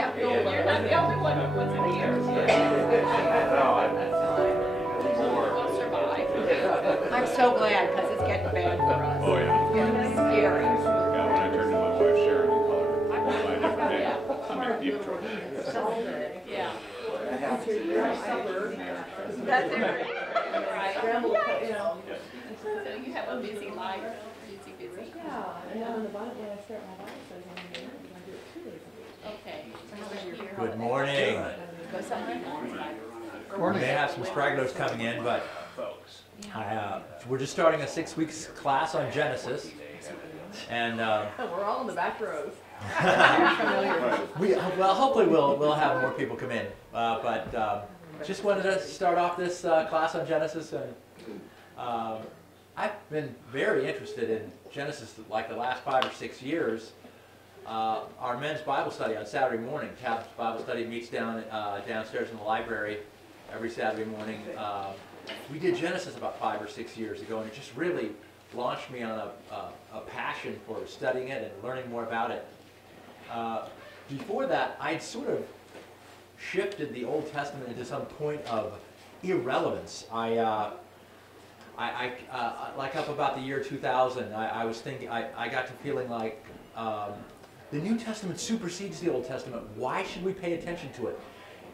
Yeah, you're not the only one who was in here. We'll survive. I'm so glad because it's getting bad for us. Oh, yeah. It's getting scary. Yeah, when I turned to my wife Sharon and called her by a different name, I'm in deep trouble. Yeah. That's it. Right. So you have a busy life. Busy. Yeah, and on the Bible, when I start my Bible study, I'm going to do it 2 days a week. Okay. Good morning. We may have some stragglers coming in, but we're just starting a 6-week class on Genesis, and We're all in the back rows. well, hopefully we'll have more people come in. But just wanted to start off this class on Genesis, and I've been very interested in Genesis like the last 5 or 6 years. Our men's Bible study on Saturday morning, Tab's Bible study meets downstairs in the library every Saturday morning. We did Genesis about 5 or 6 years ago, and it just really launched me on a passion for studying it and learning more about it. Before that, I'd sort of shifted the Old Testament into some point of irrelevance. Like up about the year 2000, I was thinking, I got to feeling like the New Testament supersedes the Old Testament. Why should we pay attention to it?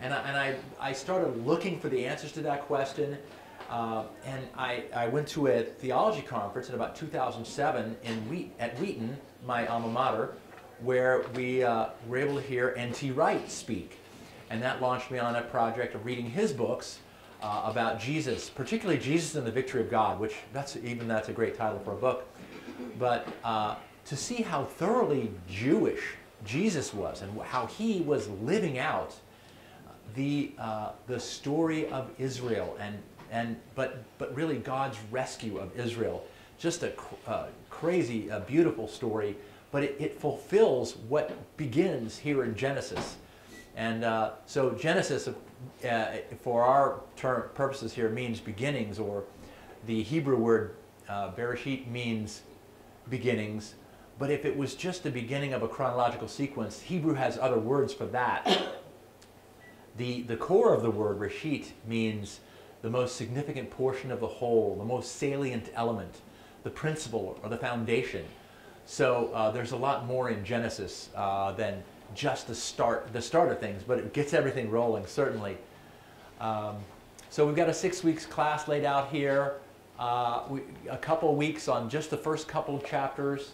And I started looking for the answers to that question. And I went to a theology conference in about 2007 at Wheaton, my alma mater, where we were able to hear N.T. Wright speak. And that launched me on a project of reading his books about Jesus, particularly Jesus and the Victory of God, which that's a great title for a book. But to see how thoroughly Jewish Jesus was and how he was living out the story of Israel but really God's rescue of Israel. Just a crazy, beautiful story, but it fulfills what begins here in Genesis. And so Genesis, for our purposes here, means beginnings, or the Hebrew word Bereshit means beginnings. But if it was just the beginning of a chronological sequence, Hebrew has other words for that. The core of the word Reshit means the most significant portion of the whole, the most salient element, the principle or the foundation. So there's a lot more in Genesis than just the start of things, but it gets everything rolling, certainly. So we've got a 6 weeks class laid out here, a couple of weeks on just the first couple of chapters,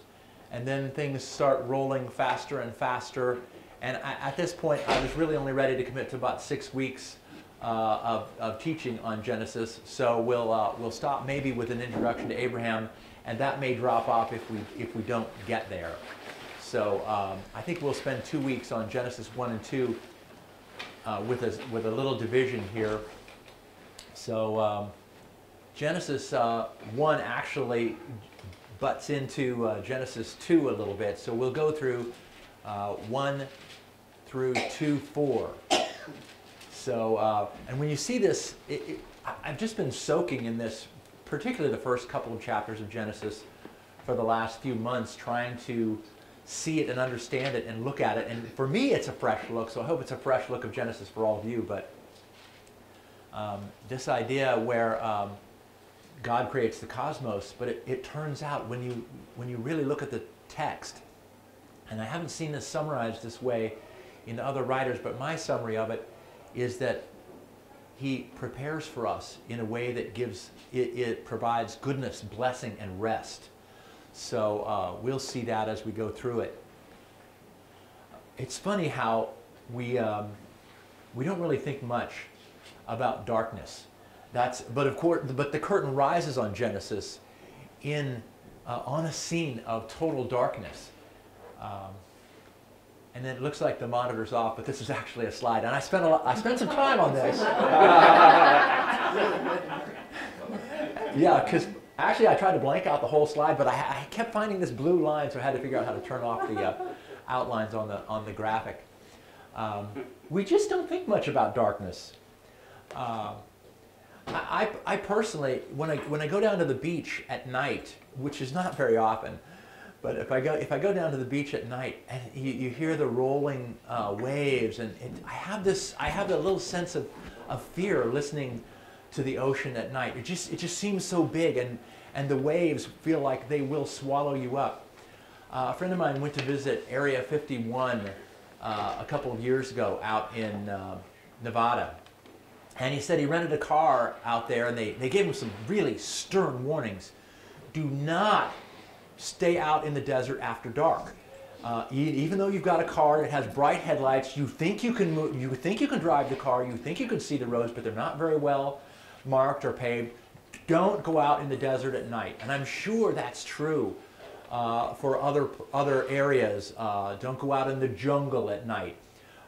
and then things start rolling faster and faster. And at this point, I was really only ready to commit to about 6 weeks of teaching on Genesis. So we'll stop maybe with an introduction to Abraham, and that may drop off if we don't get there. So I think we'll spend 2 weeks on Genesis 1 and 2 with a little division here. So Genesis 1 actually butts into Genesis 2 a little bit. So we'll go through 1 through 2:4. So, and when you see this, I've just been soaking in this, particularly the first couple of chapters of Genesis for the last few months, trying to see it and understand it and look at it. And for me, it's a fresh look, so I hope it's a fresh look of Genesis for all of you. But this idea where God creates the cosmos, but it turns out when you really look at the text, and I haven't seen this summarized this way in other writers, but my summary of it is that he prepares for us in a way that it provides goodness, blessing, and rest. So we'll see that as we go through it. It's funny how we don't really think much about darkness. But the curtain rises on Genesis on a scene of total darkness. And then it looks like the monitor's off, but this is actually a slide. And I spent some time on this. Yeah, because actually I tried to blank out the whole slide, but I kept finding this blue line, so I had to figure out how to turn off the outlines on the graphic. We just don't think much about darkness. I personally, when I go down to the beach at night, which is not very often, But if I go down to the beach at night and you hear the rolling waves, and I have that little sense of fear listening to the ocean at night. It just seems so big, and the waves feel like they will swallow you up. A friend of mine went to visit Area 51 a couple of years ago out in Nevada. And he said he rented a car out there, and they gave him some really stern warnings. Do not stay out in the desert after dark. Even though you've got a car that has bright headlights, you think you can move, you think you can drive the car, you think you can see the roads, but they're not very well marked or paved. Don't go out in the desert at night. And I'm sure that's true for other areas. Don't go out in the jungle at night.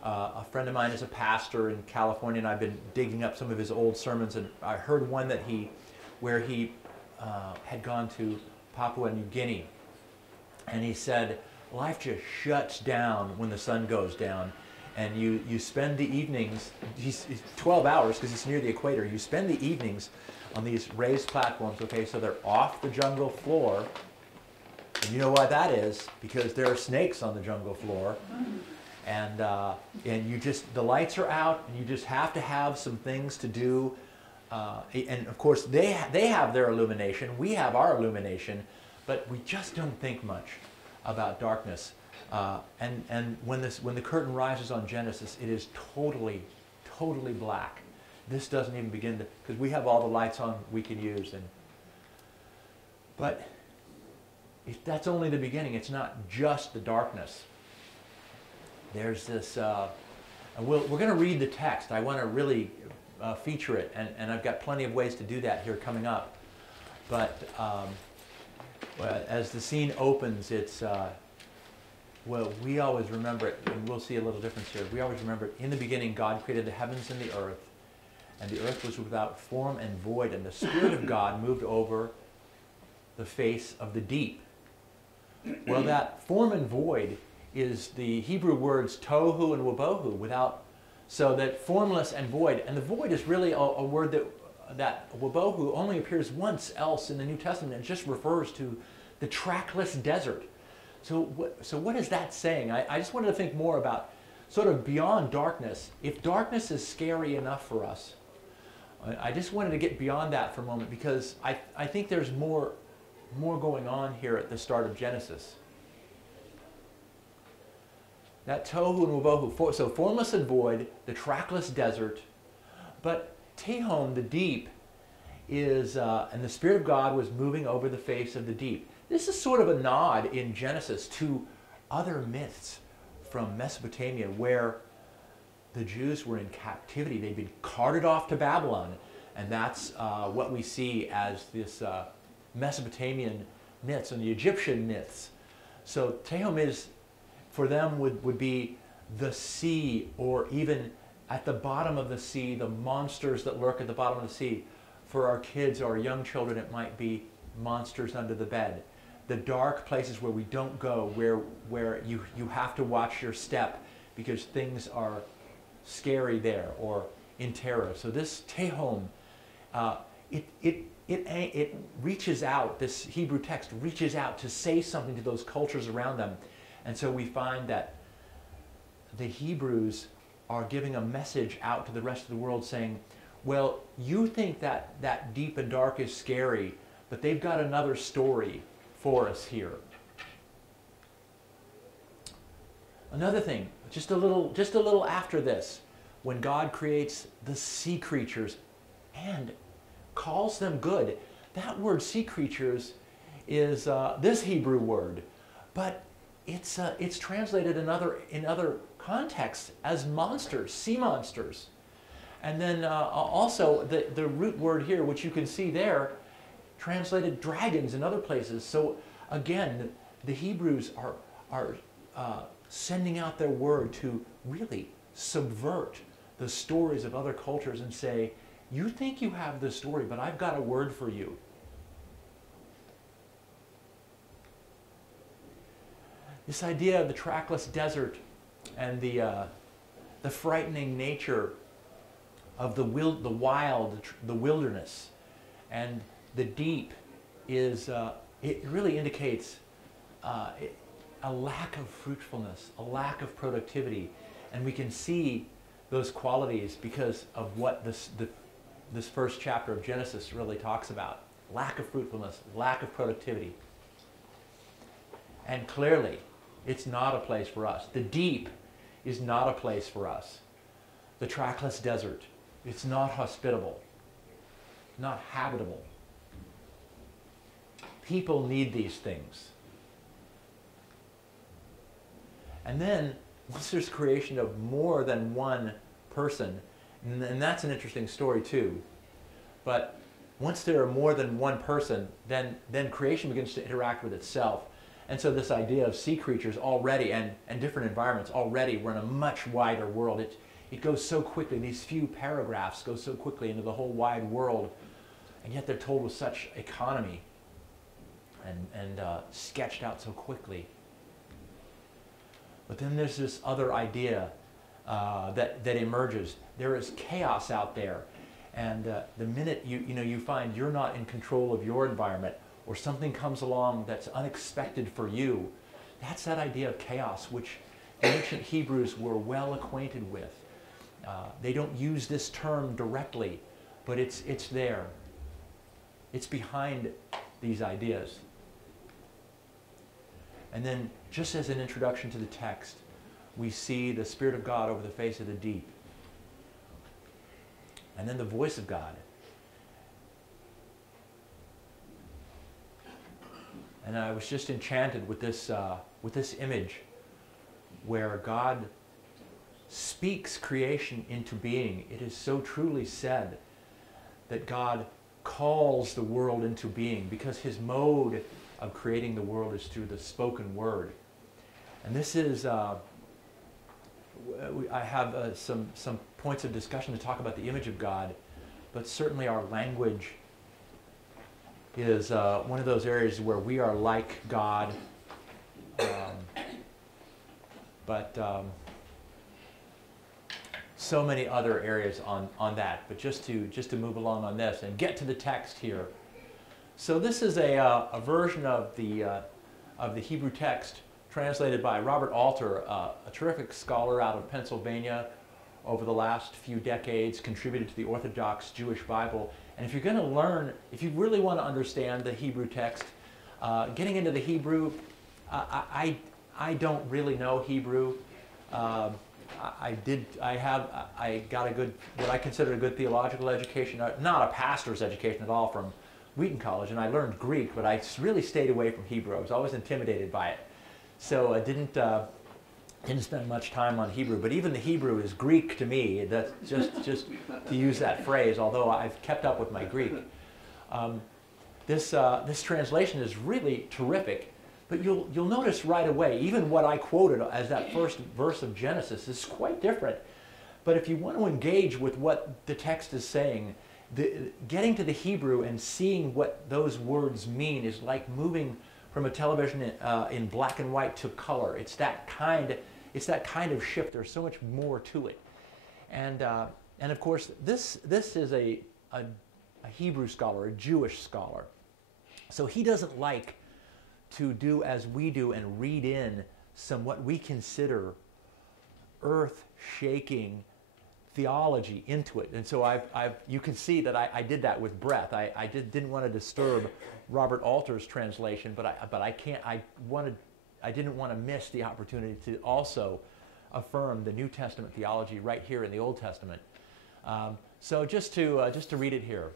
A friend of mine is a pastor in California, and I've been digging up some of his old sermons, and I heard one where he had gone to Papua New Guinea, and he said, life just shuts down when the sun goes down, and you spend the evenings, 12 hours because it's near the equator, you spend the evenings on these raised platforms, okay, so they're off the jungle floor, and you know why that is, because there are snakes on the jungle floor, and the lights are out, and you just have to have some things to do. And of course, they have their illumination, we have our illumination, but we just don't think much about darkness. And when the curtain rises on Genesis, it is totally, totally black. This doesn't even begin to, because we have all the lights on we can use. But that's only the beginning. It's not just the darkness. There's this, and we're going to read the text. I want to really feature it, and I've got plenty of ways to do that here coming up. But as the scene opens, it's, well, we always remember it, and we'll see a little difference here. We always remember it. In the beginning, God created the heavens and the earth was without form and void, and the Spirit of God moved over the face of the deep. Well, that form and void is the Hebrew words tohu and wabohu, so that formless and void, and the void is really a word that wabohu only appears once else in the New Testament. It just refers to the trackless desert. So what is that saying? I just wanted to think more about sort of beyond darkness. If darkness is scary enough for us, I just wanted to get beyond that for a moment, because I think there's more going on here at the start of Genesis. That tohu and wabohu, so formless and void, the trackless desert, but tehom, the deep, is, and the Spirit of God was moving over the face of the deep. This is sort of a nod in Genesis to other myths from Mesopotamia where the Jews were in captivity. They'd been carted off to Babylon, and that's what we see as this Mesopotamian myths and the Egyptian myths. So tehom is, for them, would be the sea, or even at the bottom of the sea, the monsters that lurk at the bottom of the sea. For our kids or our young children, it might be monsters under the bed. The dark places where we don't go, where you have to watch your step because things are scary there or in terror. So this tehom, it reaches out, this Hebrew text reaches out to say something to those cultures around them. And so we find that the Hebrews are giving a message out to the rest of the world saying, well, you think that deep and dark is scary, but they've got another story for us here. Another thing, just a little after this, when God creates the sea creatures and calls them good, that word sea creatures is this Hebrew word, but it's translated in other contexts as monsters, sea monsters. And then also the root word here, which you can see there, translated dragons in other places. So again, the Hebrews are sending out their word to really subvert the stories of other cultures and say, you think you have this story, but I've got a word for you. This idea of the trackless desert and the frightening nature of the wild, the wilderness, and the deep is, it really indicates a lack of fruitfulness, a lack of productivity. And we can see those qualities because of what this first chapter of Genesis really talks about. Lack of fruitfulness, lack of productivity. And clearly, it's not a place for us. The deep is not a place for us. The trackless desert, it's not hospitable, not habitable. People need these things. And then, once there's creation of more than one person, and that's an interesting story too, but once there are more than one person, then creation begins to interact with itself. And so this idea of sea creatures already, and different environments already, we're in a much wider world. It goes so quickly, these few paragraphs go so quickly into the whole wide world, and yet they're told with such economy and sketched out so quickly. But then there's this other idea that emerges. There is chaos out there, and the minute you find you're not in control of your environment, or something comes along that's unexpected for you, that's that idea of chaos, which the ancient Hebrews were well acquainted with. They don't use this term directly, but it's there. It's behind these ideas. And then, just as an introduction to the text, we see the Spirit of God over the face of the deep. And then the voice of God. And I was just enchanted with this image where God speaks creation into being. It is so truly said that God calls the world into being because his mode of creating the world is through the spoken word. And this is, I have some points of discussion to talk about the image of God, but certainly our language is one of those areas where we are like God, but so many other areas on that. But just to move along on this and get to the text here. So this is a version of the Hebrew text translated by Robert Alter, a terrific scholar out of Pennsylvania over the last few decades, contributed to the Orthodox Jewish Bible. And if you're going to learn, if you really want to understand the Hebrew text, getting into the Hebrew, I don't really know Hebrew. I got a good, what I consider a good theological education, not a pastor's education at all from Wheaton College, and I learned Greek, but I really stayed away from Hebrew. I was always intimidated by it. So I didn't spend much time on Hebrew, but even the Hebrew is Greek to me. That's just to use that phrase, although I've kept up with my Greek. This translation is really terrific, but you'll notice right away, even what I quoted as that first verse of Genesis is quite different. But if you want to engage with what the text is saying, getting to the Hebrew and seeing what those words mean is like moving from a television in black and white to color. It's that kind of shift. There's so much more to it, and of course this is a Hebrew scholar, a Jewish scholar, so he doesn't like to do as we do and read in some what we consider earth-shaking theology into it. And so you can see that I did that with breath. I didn't want to disturb Robert Alter's translation, but I didn't want to miss the opportunity to also affirm the New Testament theology right here in the Old Testament. So just to read it here.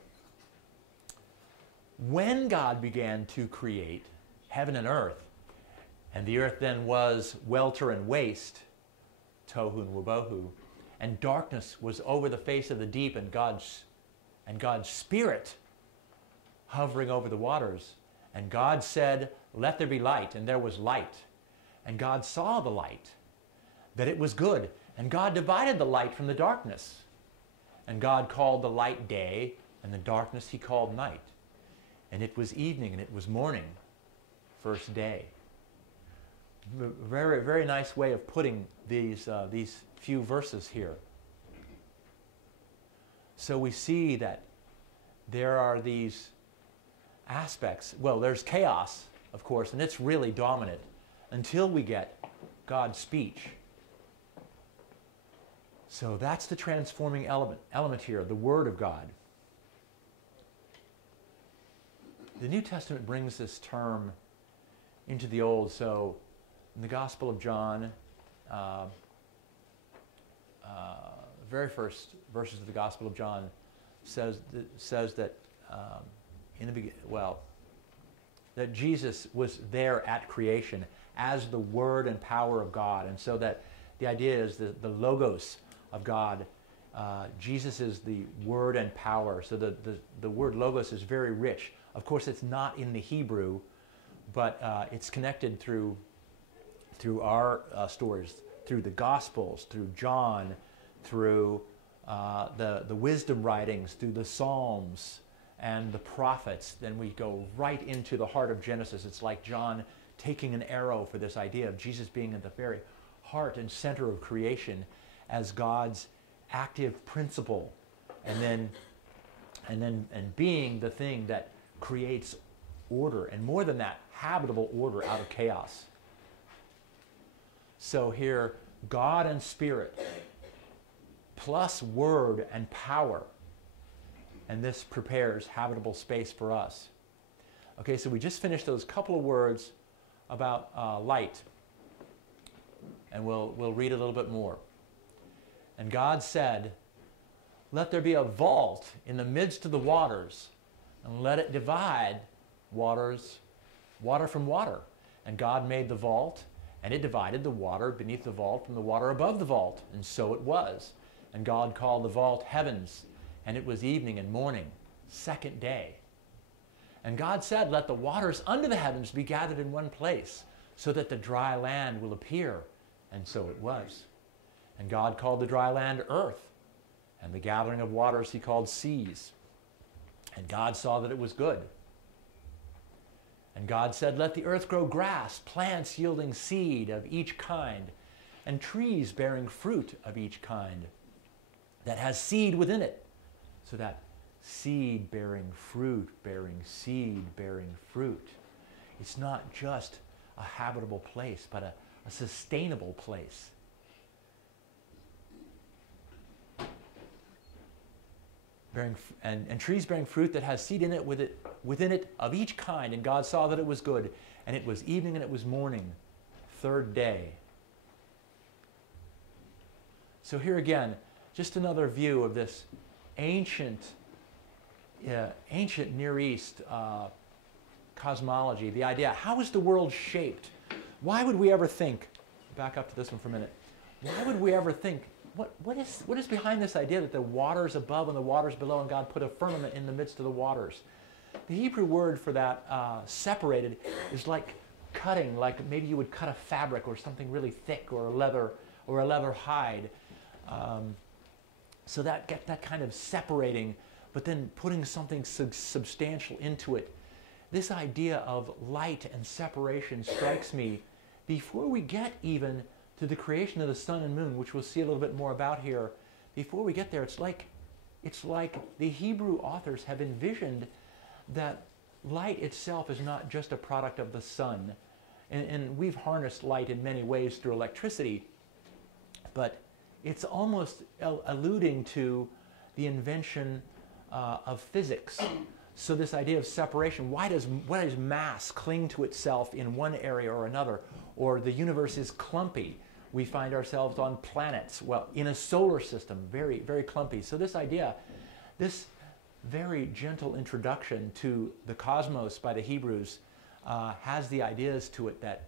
When God began to create heaven and earth, and the earth then was welter and waste, tohu and wubohu, and darkness was over the face of the deep, and God's Spirit hovering over the waters. And God said, "Let there be light," and there was light. And God saw the light, that it was good. And God divided the light from the darkness. And God called the light day, and the darkness he called night. And it was evening, and it was morning, first day. Very, very nice way of putting these few verses here. So we see that there are these aspects. Well, there's chaos, of course, and it's really dominant until we get God's speech. So that's the transforming element here, the Word of God. The New Testament brings this term into the Old. So in the Gospel of John, the very first verses of the Gospel of John says that that Jesus was there at creation as the Word and power of God, and so that the idea is that the Logos of God, Jesus is the Word and power. So the word Logos is very rich. Of course, it's not in the Hebrew, but it's connected through our stories, through the Gospels, through John, through the wisdom writings, through the Psalms and the prophets. Then we go right into the heart of Genesis. It's like John taking an arrow for this idea of Jesus being at the very heart and center of creation as God's active principle, and being the thing that creates order, and more than that, habitable order out of chaos. So here, God and Spirit plus Word and power, and this prepares habitable space for us. Okay, so we just finished those couple of words about light, and we'll read a little bit more. And God said, "Let there be a vault in the midst of the waters, and let it divide water from water. And God made the vault, and it divided the water beneath the vault from the water above the vault. And so it was. And God called the vault heavens, and it was evening and morning, second day. And God said, let the waters under the heavens be gathered in one place, so that the dry land will appear. And so it was. And God called the dry land earth, and the gathering of waters he called seas. And God saw that it was good. And God said, let the earth grow grass, plants yielding seed of each kind, and trees bearing fruit of each kind, that has seed within it. So that seed bearing fruit, bearing seed, bearing fruit. It's not just a habitable place, but a sustainable place. And trees bearing fruit that has seed in it, within it of each kind. And God saw that it was good. And it was evening and it was morning, third day. So here again, just another view of this ancient Near East cosmology. The idea, how is the world shaped? Why would we ever think, back up to this one for a minute, why would we ever think, what is behind this idea that the waters above and the waters below, and God put a firmament in the midst of the waters? The Hebrew word for that, separated, is like cutting, like maybe you would cut a fabric or something really thick, or a leather hide. So that kind of separating, but then putting something substantial into it. This idea of light and separation strikes me before we get even to the creation of the sun and moon, which we'll see a little bit more about here. Before we get there, it's like the Hebrew authors have envisioned that light itself is not just a product of the sun. And we've harnessed light in many ways through electricity, but it's almost alluding to the invention of physics. So this idea of separation, why does mass cling to itself in one area or another? Or the universe is clumpy. We find ourselves on planets, well, in a solar system, very, very clumpy. So this idea, this very gentle introduction to the cosmos by the Hebrews has the ideas to it that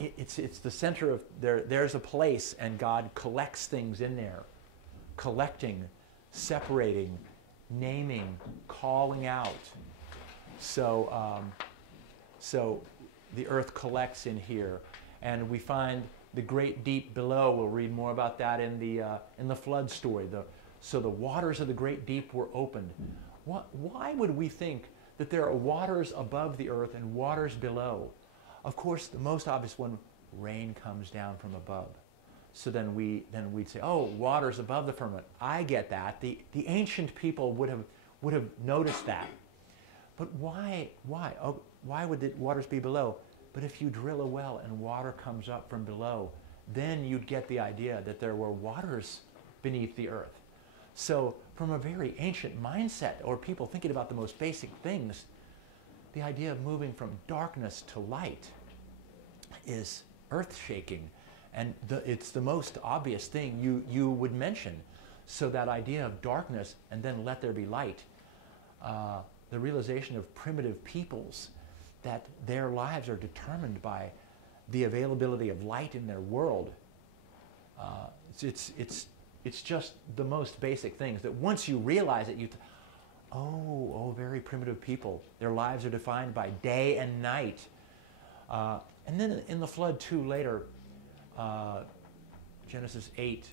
it's the center of, there's a place, and God collects things in there, collecting, separating, naming, calling out. So the earth collects in here, and we find the great deep below. We'll read more about that in the flood story. So the waters of the great deep were opened. Why would we think that there are waters above the earth and waters below? Of course, the most obvious one, rain comes down from above. So then we'd say, oh, waters above the firmament. I get that. The ancient people would have noticed that. But why? why would the waters be below? But if you drill a well and water comes up from below, then you'd get the idea that there were waters beneath the earth. So from a very ancient mindset, or people thinking about the most basic things, the idea of moving from darkness to light is earth-shaking. And it's the most obvious thing you would mention. So that idea of darkness and then let there be light, the realization of primitive peoples, that their lives are determined by the availability of light in their world. It's just the most basic things that once you realize it, very primitive people. Their lives are defined by day and night. And then in the flood too later, Genesis 8,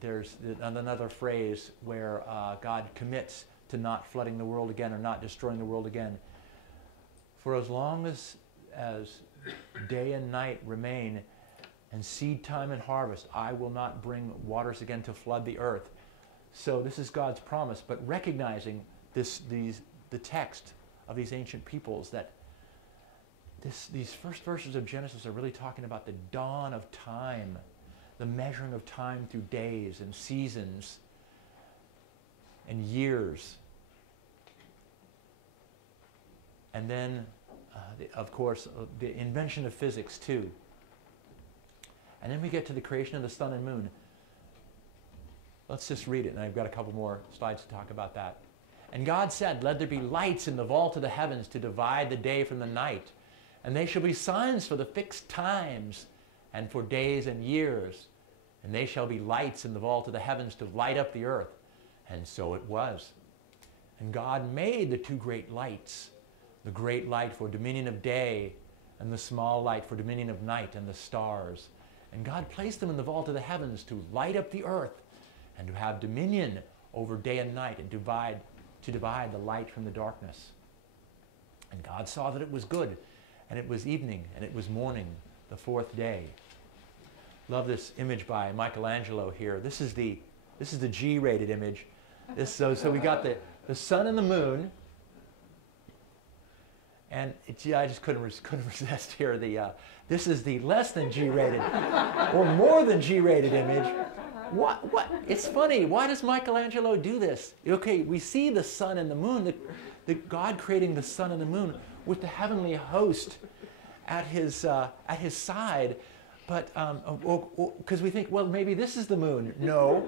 there's another phrase where God commits to not flooding the world again or not destroying the world again. For as long as day and night remain, and seed time and harvest, I will not bring waters again to flood the earth. So this is God's promise, but recognizing the text of these ancient peoples, that these first verses of Genesis are really talking about the dawn of time, the measuring of time through days and seasons and years. And then, of course, the invention of physics too. And then we get to the creation of the sun and moon. Let's just read it, and I've got a couple more slides to talk about that. And God said, let there be lights in the vault of the heavens to divide the day from the night. And they shall be signs for the fixed times and for days and years. And they shall be lights in the vault of the heavens to light up the earth. And so it was. And God made the two great lights, the great light for dominion of day and the small light for dominion of night, and the stars. And God placed them in the vault of the heavens to light up the earth and to have dominion over day and night, and to divide the light from the darkness. And God saw that it was good, and it was evening, and it was morning, the fourth day. Love this image by Michelangelo here. This is the G-rated image. So we got the sun and the moon, and I just couldn't resist here. This is the less than G-rated or more than G-rated image. What? It's funny. Why does Michelangelo do this? Okay, we see the sun and the moon, the God creating the sun and the moon with the heavenly host at his side, but because we think, well, maybe this is the moon. No,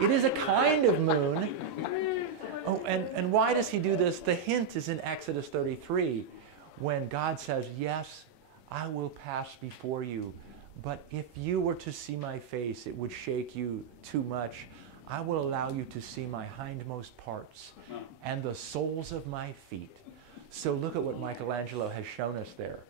it is a kind of moon. Oh, and why does he do this? The hint is in Exodus 33, when God says, yes, I will pass before you, but if you were to see my face, it would shake you too much. I will allow you to see my hindmost parts and the soles of my feet. So look at what Michelangelo has shown us there.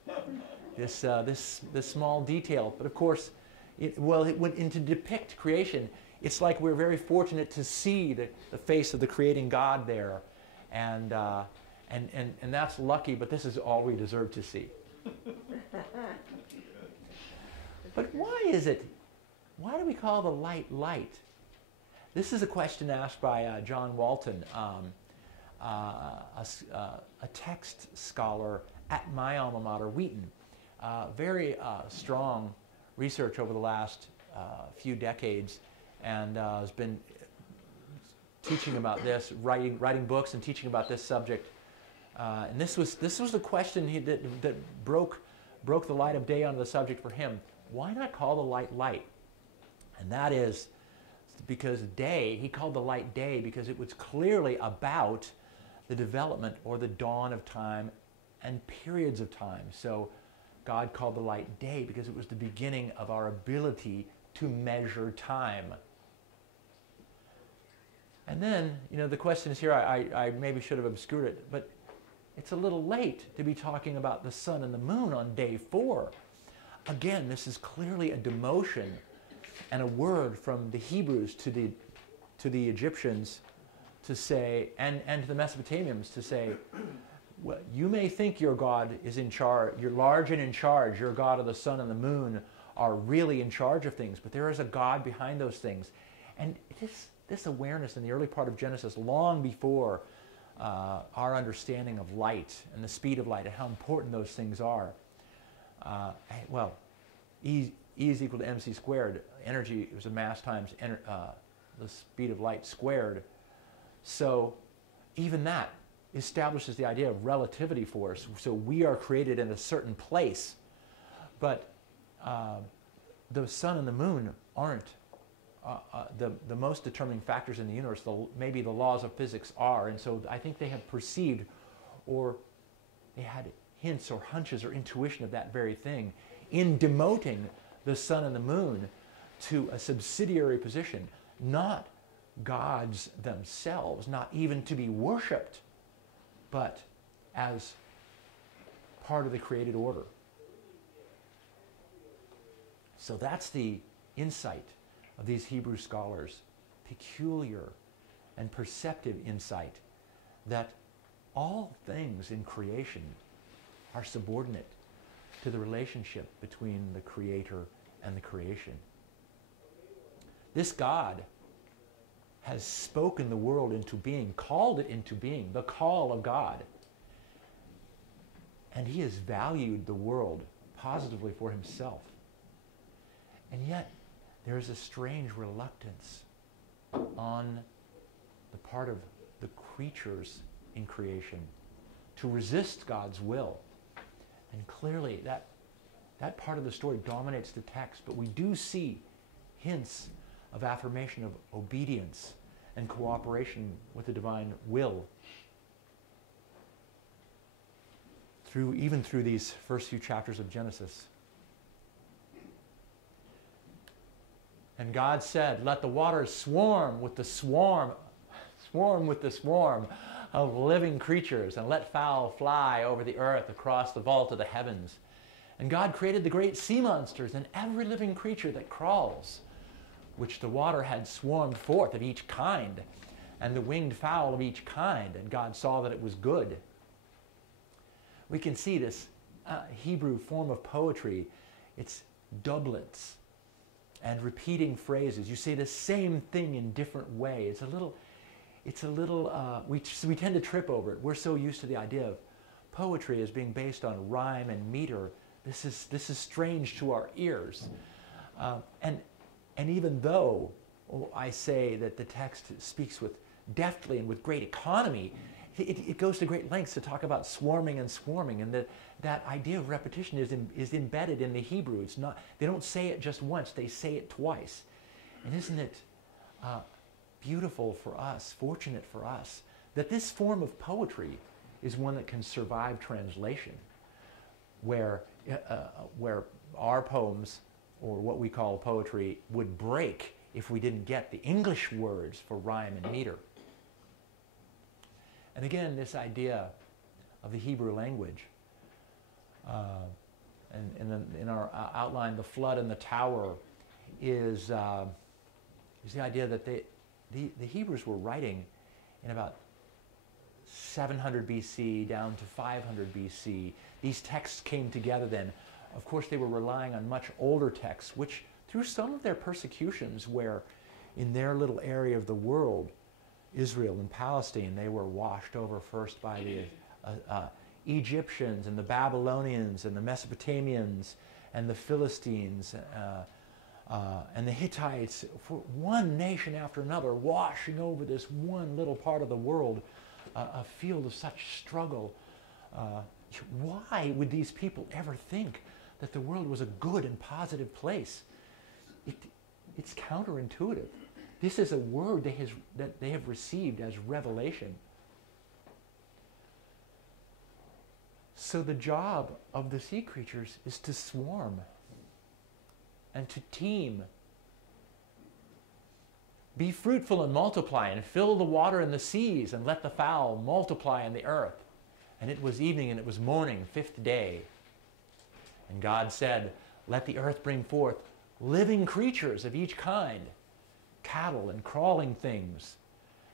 This small detail. But of course, it went into depict creation. It's like we're very fortunate to see the face of the creating God there. And that's lucky, but this is all we deserve to see. But why is it? Why do we call the light light? This is a question asked by John Walton, a text scholar at my alma mater, Wheaton. Very strong research over the last few decades, and has been teaching about this, writing books and teaching about this subject. And this was the question that broke the light of day onto the subject for him. Why not call the light light? And that is because he called the light day because it was clearly about the development or the dawn of time and periods of time. So God called the light day because it was the beginning of our ability to measure time. And then, the question is here, I maybe should have obscured it, but it's a little late to be talking about the sun and the moon on day 4. Again, this is clearly a demotion and a word from the Hebrews to the Egyptians to say, and to the Mesopotamians to say, well, you may think your God is in charge, you're large and in charge, your God of the sun and the moon are really in charge of things, but there is a God behind those things. And this awareness in the early part of Genesis, long before our understanding of light and the speed of light and how important those things are. Well, E is equal to mc squared. Energy is a mass times the speed of light squared. So even that establishes the idea of relativity for us. So we are created in a certain place, but the sun and the moon aren't the most determining factors in the universe. Maybe the laws of physics are, and so I think they have perceived, or they had hints or hunches or intuition of that very thing in demoting the sun and the moon to a subsidiary position, not gods themselves, not even to be worshipped, but as part of the created order. So that's the insight of these Hebrew scholars, peculiar and perceptive insight that all things in creation are subordinate to the relationship between the Creator and the creation. This God has spoken the world into being, called it into being, the call of God. And He has valued the world positively for Himself. And yet, there is a strange reluctance on the part of the creatures in creation to resist God's will. And clearly, that part of the story dominates the text, but we do see hints of affirmation of obedience and cooperation with the divine will even through these first few chapters of Genesis. And God said, let the waters swarm with the swarm of living creatures, and let fowl fly over the earth across the vault of the heavens. And God created the great sea monsters and every living creature that crawls, which the water had swarmed forth of each kind, and the winged fowl of each kind. And God saw that it was good. We can see this Hebrew form of poetry. It's doublets and repeating phrases. You say the same thing in different ways. We tend to trip over it. We're so used to the idea of poetry as being based on rhyme and meter. This is strange to our ears. And even though I say that the text speaks with deftly and with great economy, it goes to great lengths to talk about swarming and swarming, and that idea of repetition is embedded in the Hebrew. It's not, they don't say it just once, they say it twice. And isn't it beautiful for us, fortunate for us, that this form of poetry is one that can survive translation, where our poems, or what we call poetry, would break if we didn't get the English words for rhyme and meter. And again, this idea of the Hebrew language, and in our outline, the flood and the tower, is the idea that the Hebrews were writing in about 700 BC down to 500 BC. These texts came together then. Of course, they were relying on much older texts, which through some of their persecutions, where in their little area of the world, Israel and Palestine, they were washed over first by the Egyptians and the Babylonians and the Mesopotamians and the Philistines and the Hittites, for one nation after another, washing over this one little part of the world, a field of such struggle. Why would these people ever think that the world was a good and positive place? It's counterintuitive. This is a word that they have received as revelation. So the job of the sea creatures is to swarm and to teem. Be fruitful and multiply, and fill the water in the seas, and let the fowl multiply in the earth. And it was evening, and it was morning, 5th day. And God said, let the earth bring forth living creatures of each kind, cattle and crawling things,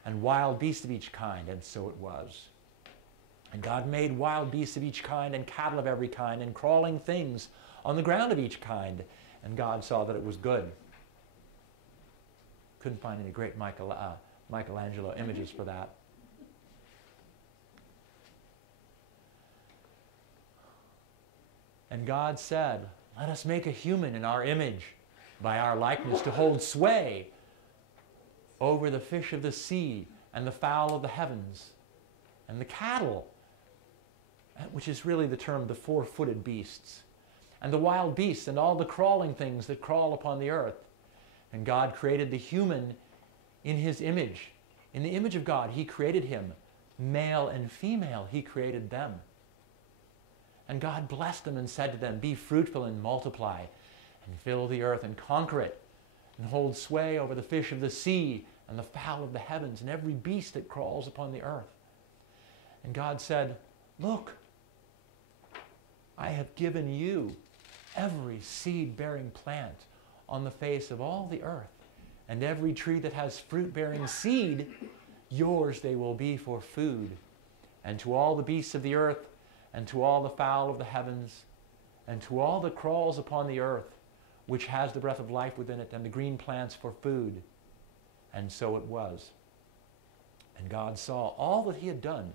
and wild beasts of each kind. And so it was. And God made wild beasts of each kind, and cattle of every kind, and crawling things on the ground of each kind. And God saw that it was good. Couldn't find any great Michelangelo images for that. And God said, let us make a human in our image, by our likeness, to hold sway over the fish of the sea and the fowl of the heavens and the cattle, which is really the term, the four-footed beasts, and the wild beasts and all the crawling things that crawl upon the earth. And God created the human in his image. In the image of God, he created him. Male and female, he created them. And God blessed them and said to them, be fruitful and multiply, and fill the earth and conquer it, and hold sway over the fish of the sea and the fowl of the heavens and every beast that crawls upon the earth. And God said, look, I have given you every seed-bearing plant on the face of all the earth, and every tree that has fruit-bearing seed, yours they will be for food. And to all the beasts of the earth, and to all the fowl of the heavens, and to all that crawls upon the earth, which has the breath of life within it, and the green plants for food. And so it was. And God saw all that he had done,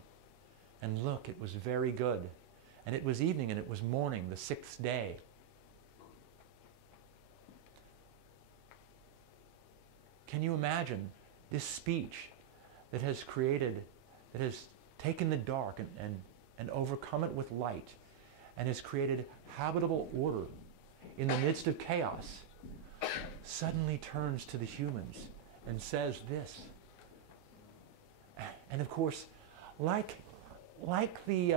and look, it was very good. And it was evening, and it was morning, the sixth day. Can you imagine this speech that has created, that has taken the dark and overcome it with light, and has created habitable order in the midst of chaos, suddenly turns to the humans and says this. And of course, like the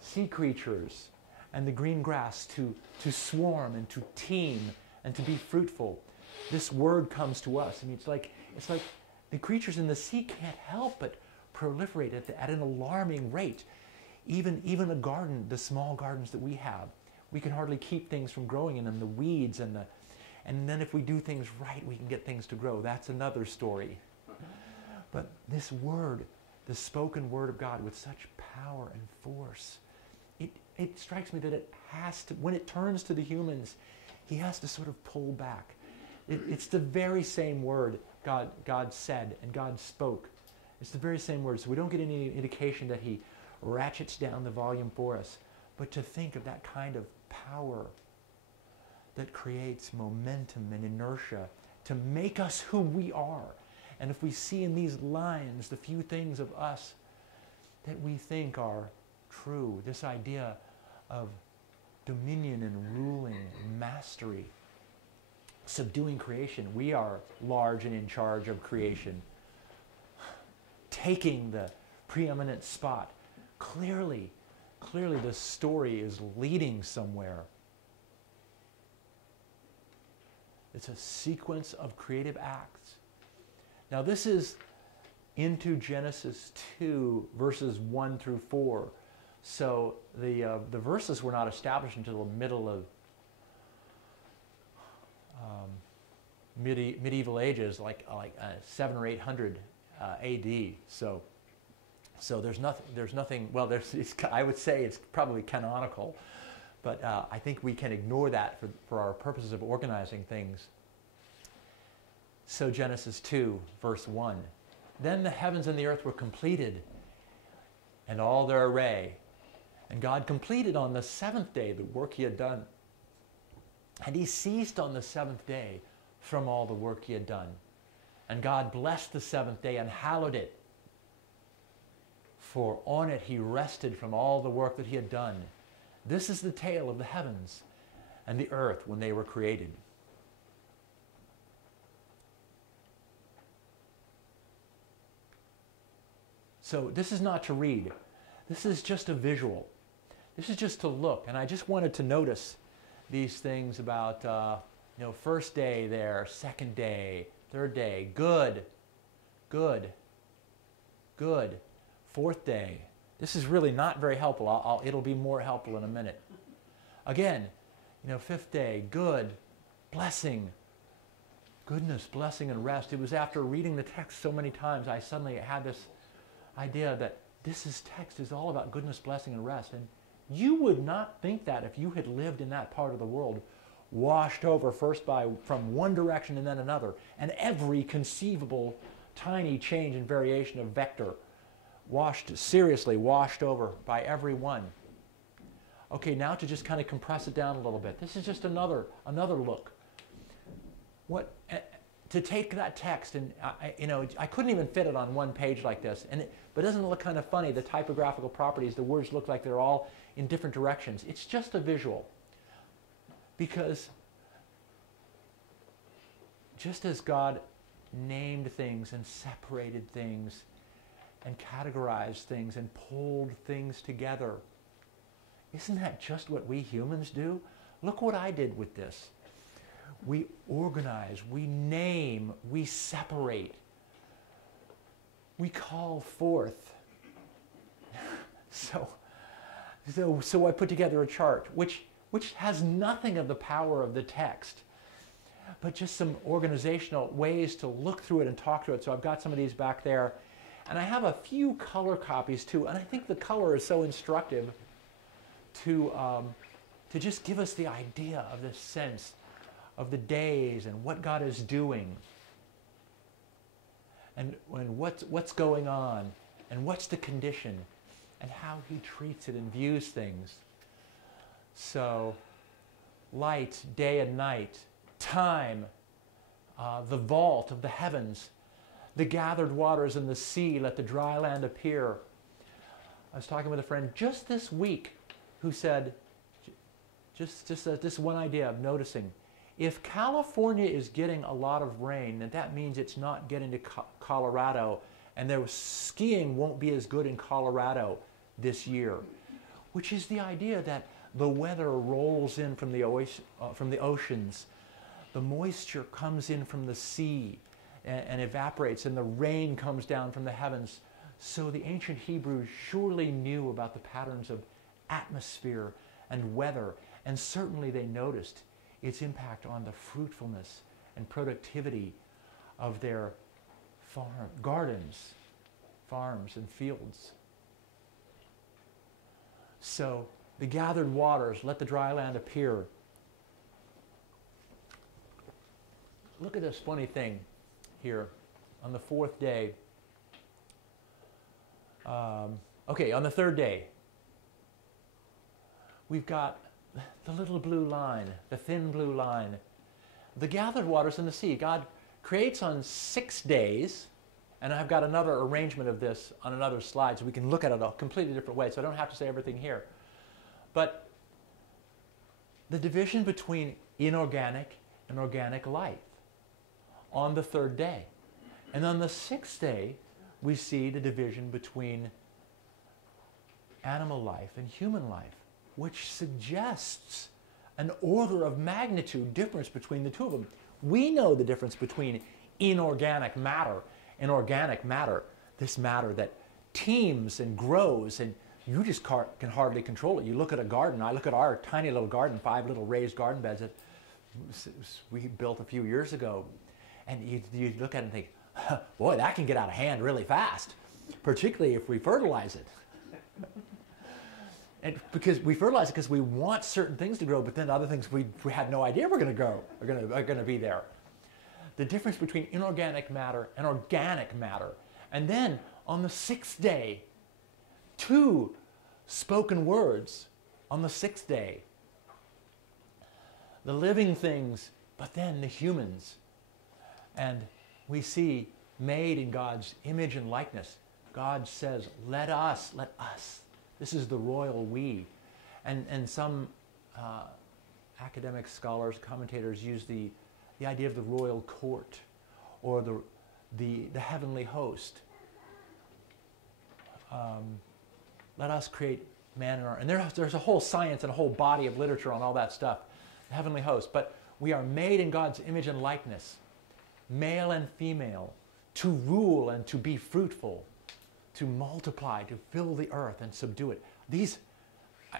sea creatures and the green grass to swarm and to teem and to be fruitful, this word comes to us. I mean, it's like the creatures in the sea can't help but proliferate at an alarming rate. Even a garden, the small gardens that we have, we can hardly keep things from growing in them, the weeds and then if we do things right, we can get things to grow. That's another story. But this word, the spoken word of God with such power and force, it strikes me that it has to, when it turns to the humans, he has to sort of pull back. It's the very same word God said and God spoke. It's the very same word. So we don't get any indication that he ratchets down the volume for us. But to think of that kind of power that creates momentum and inertia to make us who we are. And if we see in these lines the few things of us that we think are true, this idea of dominion and ruling, mastery, subduing creation. We are large and in charge of creation, taking the preeminent spot. Clearly the story is leading somewhere. It's a sequence of creative acts. Now this is into Genesis 2, verses 1 through 4. So the verses were not established until the middle of medieval ages, like 700 or 800 AD. So there's nothing. Well, I would say it's probably canonical, but I think we can ignore that for our purposes of organizing things. So Genesis 2, verse 1. Then the heavens and the earth were completed, and all their array. And God completed on the seventh day the work he had done. And he ceased on the seventh day from all the work he had done. And God blessed the seventh day and hallowed it. For on it he rested from all the work that he had done. This is the tale of the heavens and the earth when they were created. So this is not to read. This is just a visual. This is just to look. And I just wanted to notice these things about, first day there, second day, third day, good, good, good. Fourth day. This is really not very helpful. It'll be more helpful in a minute. Again, fifth day, good, blessing, goodness, blessing, and rest. It was after reading the text so many times, I suddenly had this idea that this text is all about goodness, blessing, and rest. And you would not think that if you had lived in that part of the world, washed over first from one direction and then another, and every conceivable tiny change and variation of vector, seriously washed over by every one. Okay, now to just kind of compress it down a little bit. This is just another look. To take that text and I couldn't even fit it on one page like this, but doesn't it look kind of funny? The typographical properties, the words look like they're all in different directions. It's just a visual, because just as God named things and separated things and categorized things and pulled things together, isn't that just what we humans do? Look what I did with this. We organize, we name, we separate, we call forth. So I put together a chart which has nothing of the power of the text, but just some organizational ways to look through it and talk through it. So I've got some of these back there, and I have a few color copies too, and I think the color is so instructive to just give us the idea of this sense of the days and what God is doing, and what's going on, and what's the condition, and how he treats it and views things. So, light, day and night, time, the vault of the heavens, the gathered waters in the sea, let the dry land appear. I was talking with a friend just this week who said, just this one idea of noticing, if California is getting a lot of rain, then that means it's not getting to Colorado, and their skiing won't be as good in Colorado this year, which is the idea that the weather rolls in from the oceans, the moisture comes in from the sea and evaporates, and the rain comes down from the heavens. So the ancient Hebrews surely knew about the patterns of atmosphere and weather, and certainly they noticed its impact on the fruitfulness and productivity of their gardens, farms, and fields. So the gathered waters, let the dry land appear. Look at this funny thing here on the fourth day. Okay, on the third day, we've got the little blue line, the thin blue line, the gathered waters in the sea. God creates on 6 days, and I've got another arrangement of this on another slide so we can look at it a completely different way, so I don't have to say everything here. But the division between inorganic and organic life on the third day. And on the 6th day, we see the division between animal life and human life, which suggests an order of magnitude difference between the two of them. We know the difference between inorganic matter and organic matter, this matter that teems and grows, and you just can hardly control it. You look at a garden, I look at our tiny little garden, 5 little raised garden beds that we built a few years ago, and you look at it and think, boy, that can get out of hand really fast, particularly if we fertilize it. And because we fertilize it because we want certain things to grow, but then other things we had no idea were going to grow are going to be there. The difference between inorganic matter and organic matter. And then on the 6th day, 2 spoken words on the 6th day. The living things, but then the humans. And we see made in God's image and likeness. God says, let us. This is the royal we. And some academic scholars, commentators use the idea of the royal court or the heavenly host. Let us create man in our... And there's a whole science and a whole body of literature on all that stuff. The heavenly host. But we are made in God's image and likeness, male and female, to rule and to be fruitful, to multiply, to fill the earth and subdue it.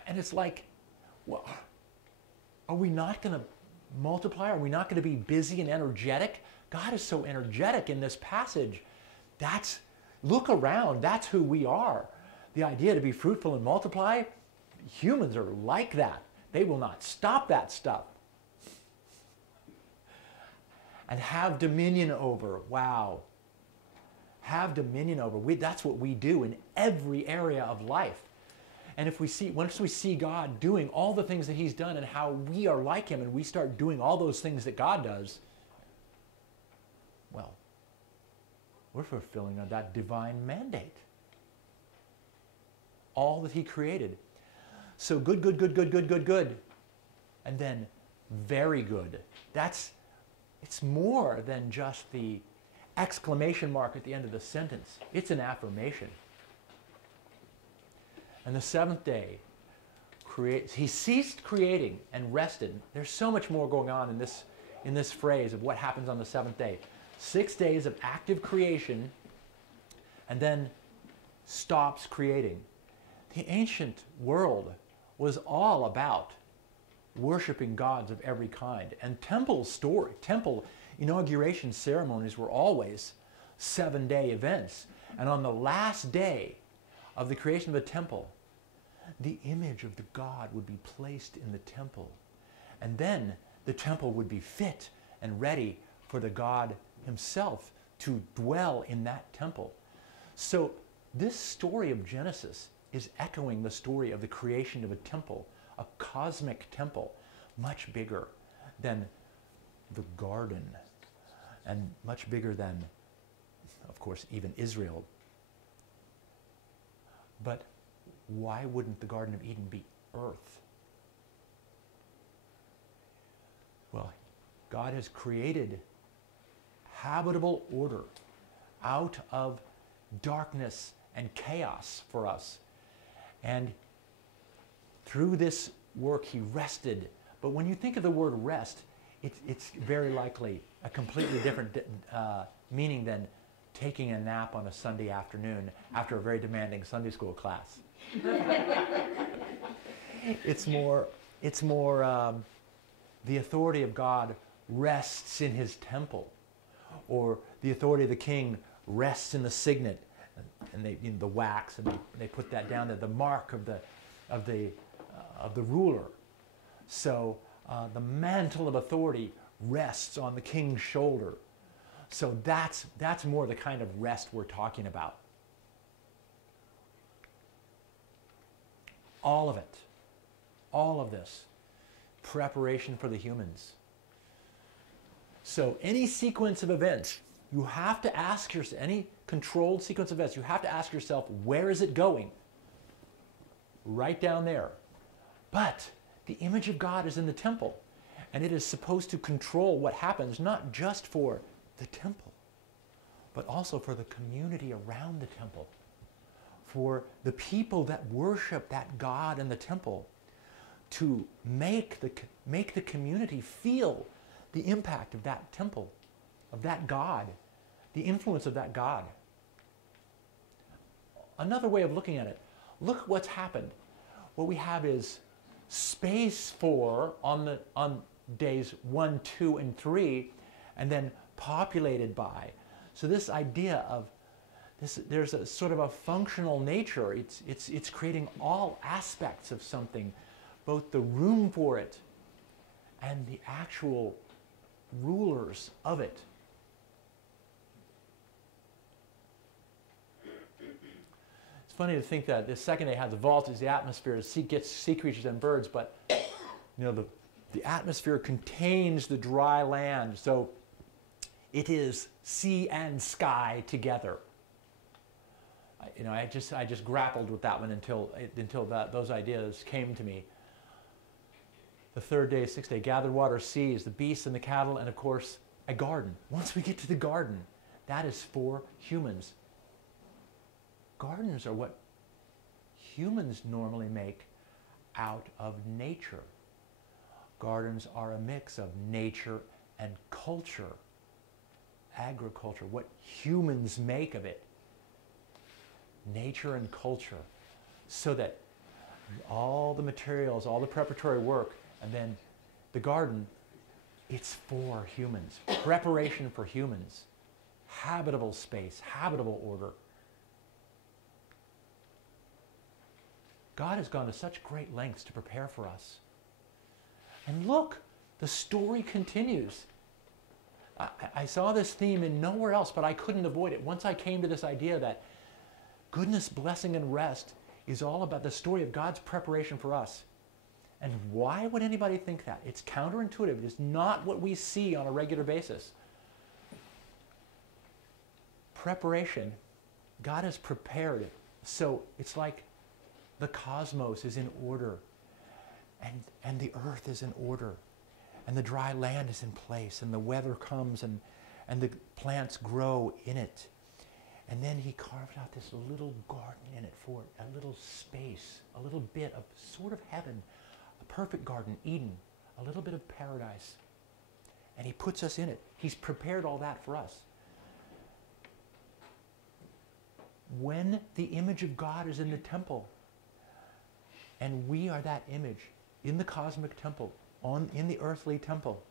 And it's like, well, are we not going to multiply? Are we not going to be busy and energetic? God is so energetic in this passage. Look around, that's who we are. The idea to be fruitful and multiply, humans are like that. They will not stop that stuff. And have dominion over, wow. Have dominion over. That's what we do in every area of life. And if we see, once we see God doing all the things that he's done and how we are like him and we start doing all those things that God does, well, we're fulfilling that divine mandate. All that he created. So good, good, good, good, good, good, good. And then very good. It's more than just the exclamation mark at the end of the sentence. It's an affirmation. And the seventh day, he ceased creating and rested. There's so much more going on in this phrase of what happens on the seventh day. 6 days of active creation, and then stops creating. The ancient world was all about worshiping gods of every kind. And temple inauguration ceremonies were always 7-day events. And on the last day of the creation of a temple, the image of the god would be placed in the temple. And then the temple would be fit and ready for the god himself to dwell in that temple. So this story of Genesis is echoing the story of the creation of a temple, a cosmic temple, much bigger than the garden, and much bigger than, of course, even Israel. But why wouldn't the Garden of Eden be earth? Well, God has created habitable order out of darkness and chaos for us. And through this work, he rested. But when you think of the word rest, it's very likely a completely different meaning than taking a nap on a Sunday afternoon after a very demanding Sunday school class. It's more the authority of God rests in his temple, or the authority of the king rests in the signet, and they, the wax, and they put that down there, the mark of the ruler. So the mantle of authority rests on the king's shoulder. So that's more the kind of rest we're talking about. All of it, all of this, preparation for the humans. So any sequence of events, you have to ask yourself, any controlled sequence of events, you have to ask yourself, where is it going? Right down there. But the image of God is in the temple, and it is supposed to control what happens, not just for the temple, but also for the community around the temple, for the people that worship that God in the temple, to make the community feel the impact of that temple, of that God, the influence of that God. Another way of looking at it, look what's happened. What we have is space for on days 1, 2, and 3, and then populated by. So this idea of this, there's a sort of a functional nature. It's creating all aspects of something, both the room for it and the actual rulers of it. It's funny to think that the second day has the vault is the atmosphere, gets sea creatures and birds, but the atmosphere contains the dry land, so it is sea and sky together. I just grappled with that one until those ideas came to me. The third day, sixth day, gathered water, seas, the beasts and the cattle, and of course, a garden. Once we get to the garden, that is for humans. Gardens are what humans normally make out of nature. Gardens are a mix of nature and culture, agriculture, what humans make of it. Nature and culture. So that all the materials, all the preparatory work, and then the garden, it's for humans. Preparation for humans. Habitable space, habitable order. God has gone to such great lengths to prepare for us. And look, the story continues. I saw this theme in nowhere else, but I couldn't avoid it. Once I came to this idea that goodness, blessing, and rest is all about the story of God's preparation for us. And why would anybody think that? It's counterintuitive. It's not what we see on a regular basis. Preparation, God has prepared it. So it's like the cosmos is in order, and the earth is in order, and the dry land is in place, and the weather comes, and the plants grow in it. And then he carved out this little garden in it for it, a little space, a little bit of sort of heaven, a perfect garden, Eden, a little bit of paradise. And he puts us in it. He's prepared all that for us. When the image of God is in the temple, and we are that image in the cosmic temple, in the earthly temple,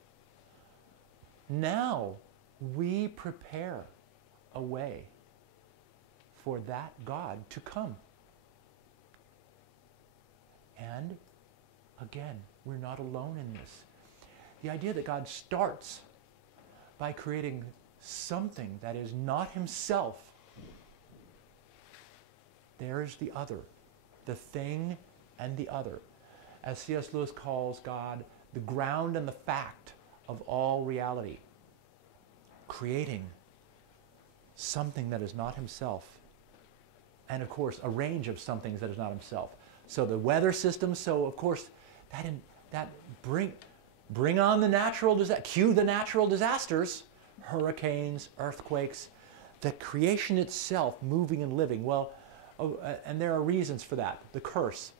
now we prepare a way for that God to come. And again, we're not alone in this. The idea that God starts by creating something that is not himself. There's the other, the thing and the other. As C.S. Lewis calls God, the ground and the fact of all reality. Creating something that is not himself. And of course, a range of somethings that is not himself. So the weather system, so of course, bring on the natural disaster, cue the natural disasters, hurricanes, earthquakes, the creation itself moving and living. Well, and there are reasons for that. The curse,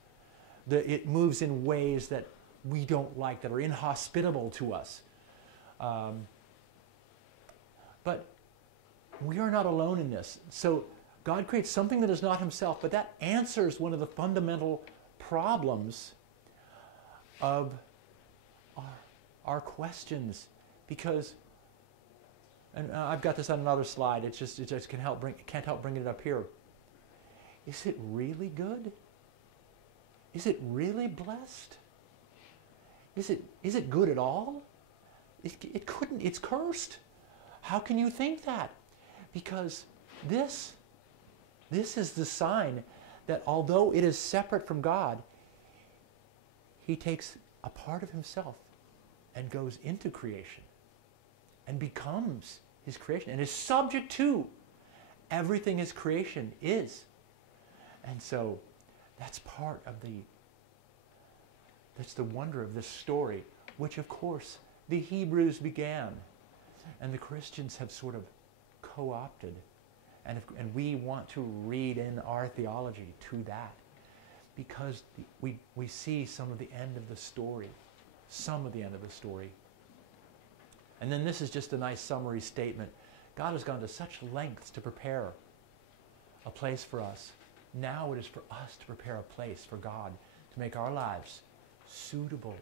it moves in ways that we don't like, that are inhospitable to us. But we are not alone in this. So God creates something that is not himself, but that answers one of the fundamental problems of our questions. Because, and I've got this on another slide, it just can't help bringing it up here. Is it really good? Is it really blessed? Is it good at all? It couldn't, it's cursed. How can you think that? Because this is the sign that although it is separate from God, he takes a part of himself and goes into creation and becomes his creation and is subject to everything his creation is. And so that's part of that's the wonder of this story, which of course the Hebrews began and the Christians have sort of co-opted. And we want to read in our theology to that because we see some of the end of the story. Some of the end of the story. And then this is just a nice summary statement. God has gone to such lengths to prepare a place for us. Now it is for us to prepare a place for God, to make our lives suitable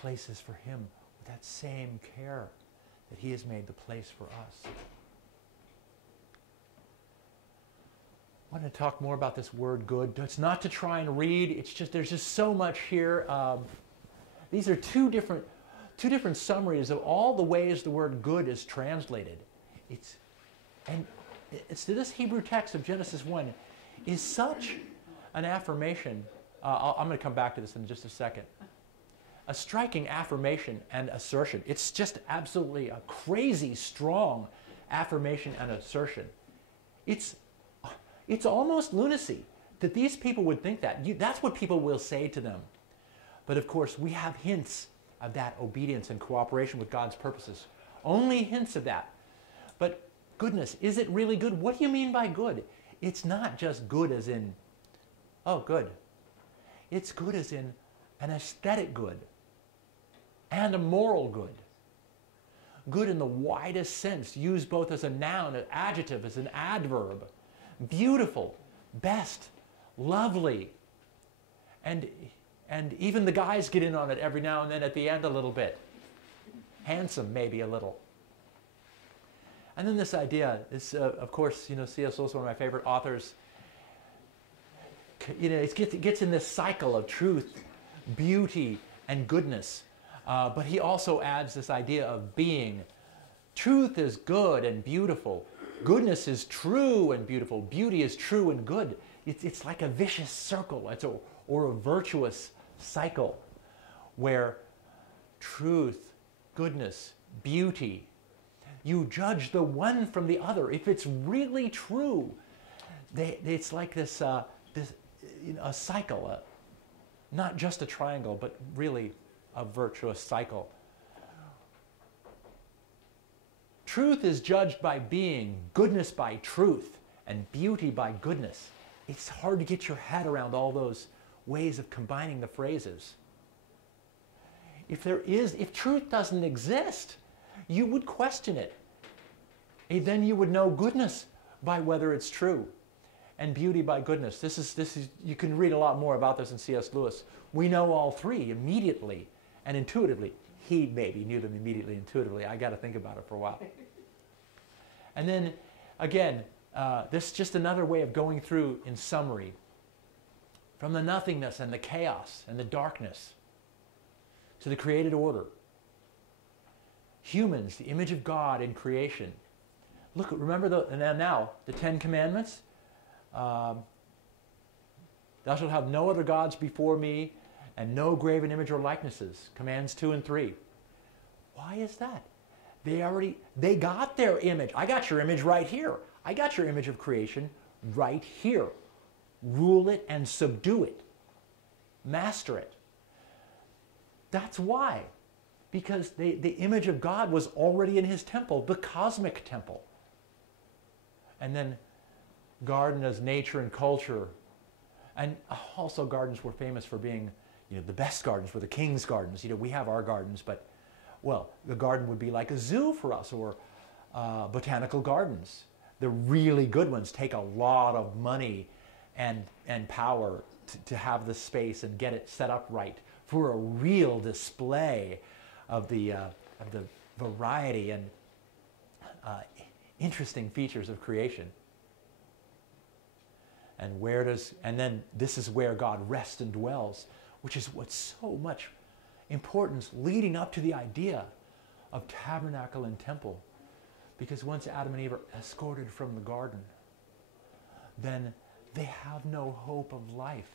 places for him with that same care that he has made the place for us. I want to talk more about this word good. It's not to try and read. It's just there's just so much here. These are two different summaries of all the ways the word good is translated. It's to this Hebrew text of Genesis 1 is such an affirmation. I'm going to come back to this in just a second. A striking affirmation and assertion. It's just absolutely a crazy strong affirmation and assertion. It's almost lunacy that these people would think that. That's what people will say to them. But of course, we have hints of that obedience and cooperation with God's purposes. Only hints of that. But goodness, is it really good? What do you mean by good? It's not just good as in, oh, good. It's good as in an aesthetic good and a moral good. Good in the widest sense, used both as a noun, an adjective, as an adverb. Beautiful, best, lovely. And even the guys get in on it every now and then at the end a little bit. Handsome, maybe a little. And then this idea is, of course, C.S. Lewis, one of my favorite authors. It gets in this cycle of truth, beauty, and goodness. But he also adds this idea of being. Truth is good and beautiful. Goodness is true and beautiful. Beauty is true and good. it's like a vicious circle, or a virtuous cycle where truth, goodness, beauty, you judge the one from the other. If it's really true, it's like this, a cycle, not just a triangle, but really a virtuous cycle. Truth is judged by being, goodness by truth, and beauty by goodness. It's hard to get your head around all those ways of combining the phrases. If truth doesn't exist, you would question it. And then you would know goodness by whether it's true, and beauty by goodness. This is you can read a lot more about this in C.S. Lewis. We know all three immediately and intuitively. He maybe knew them immediately, intuitively. I got to think about it for a while. And then, again, this is just another way of going through, in summary, from the nothingness and the chaos and the darkness to the created order. Humans, the image of God in creation. Look, remember now the Ten Commandments? Thou shalt have no other gods before me, and no graven image or likenesses. Commands 2 and 3. Why is that? They got their image. I got your image right here. I got your image of creation right here. Rule it and subdue it. Master it. That's why. Because the image of God was already in his temple, the cosmic temple. And then garden as nature and culture. And also gardens were famous for being, the best gardens were the king's gardens. We have our gardens, but, well, the garden would be like a zoo for us, or botanical gardens. The really good ones take a lot of money and power to have the space and get it set up right for a real display of the variety and interesting features of creation. And then this is where God rests and dwells, which is what's so much importance leading up to the idea of tabernacle and temple. Because once Adam and Eve are escorted from the garden, then they have no hope of life.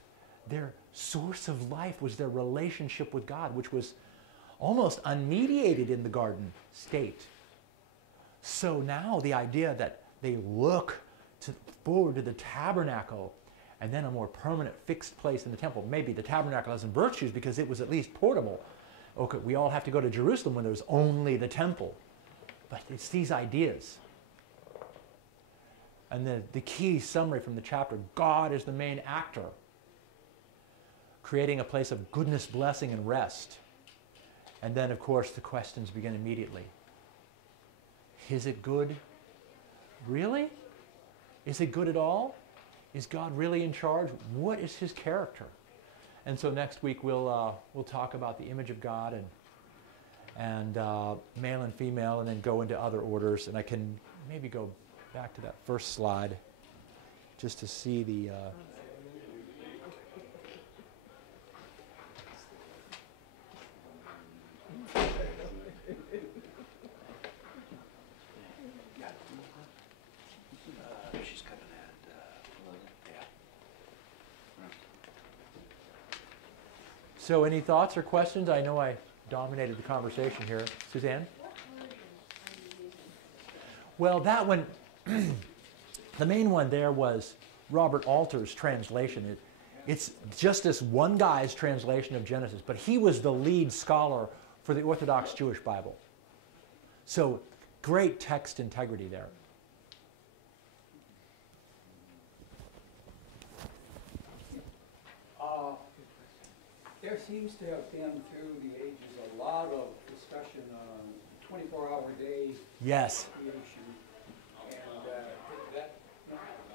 Their source of life was their relationship with God, which was almost unmediated in the garden state. So now the idea that they look forward to the tabernacle and then a more permanent fixed place in the temple. Maybe the tabernacle has some virtues because it was at least portable. Okay, we all have to go to Jerusalem when there's only the temple. But it's these ideas. And the key summary from the chapter, God is the main actor, creating a place of goodness, blessing, and rest. And then, of course, the questions begin immediately. Is it good? Really? Is it good at all? Is God really in charge? What is his character? And so next week we'll talk about the image of God and male and female, and then go into other orders. And I can maybe go back to that first slide just to see the... She's coming at 11. Yeah. So any thoughts or questions? I know I dominated the conversation here. Suzanne? Well, that one, the main one there was Robert Alter's translation. It's just this one guy's translation of Genesis, but he was the lead scholar for the Orthodox Jewish Bible. So great text integrity there. There seems to have been through the ages a lot of discussion on 24-hour day Yes. creation, and that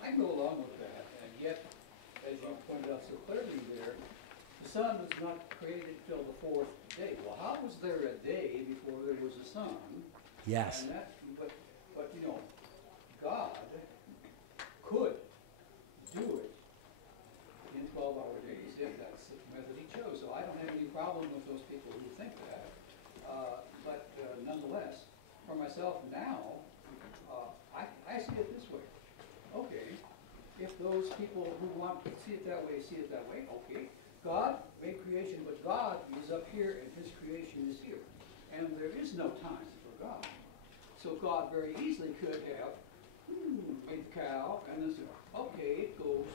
I go along with that. And yet, as you pointed out so clearly there, the sun was not created until the fourth day. Well, how was there a day before there was a sun? Yes. And but God could do it in 12-hour days if that's the method he chose. So I don't have any problem with those people who think that. But nonetheless, for myself now, I see it this way. Okay, if those people who want to see it that way, okay. God made creation, but God is up here and his creation is here. And there is no time for God. So God very easily could have made the cow and then said, okay, it goes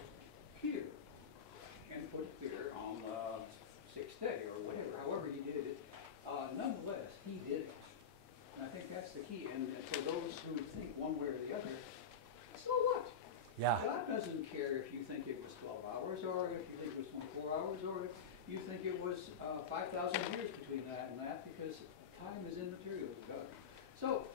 here. And put it there on the sixth day or whatever, however he did it. Nonetheless, he did it. And I think that's the key. And for those who think one way or the other, so what? Yeah. God doesn't care if you think it was 12 hours or if you think it was 24 hours or if you think it was 5,000 years between that and that, because time is immaterial to God. So,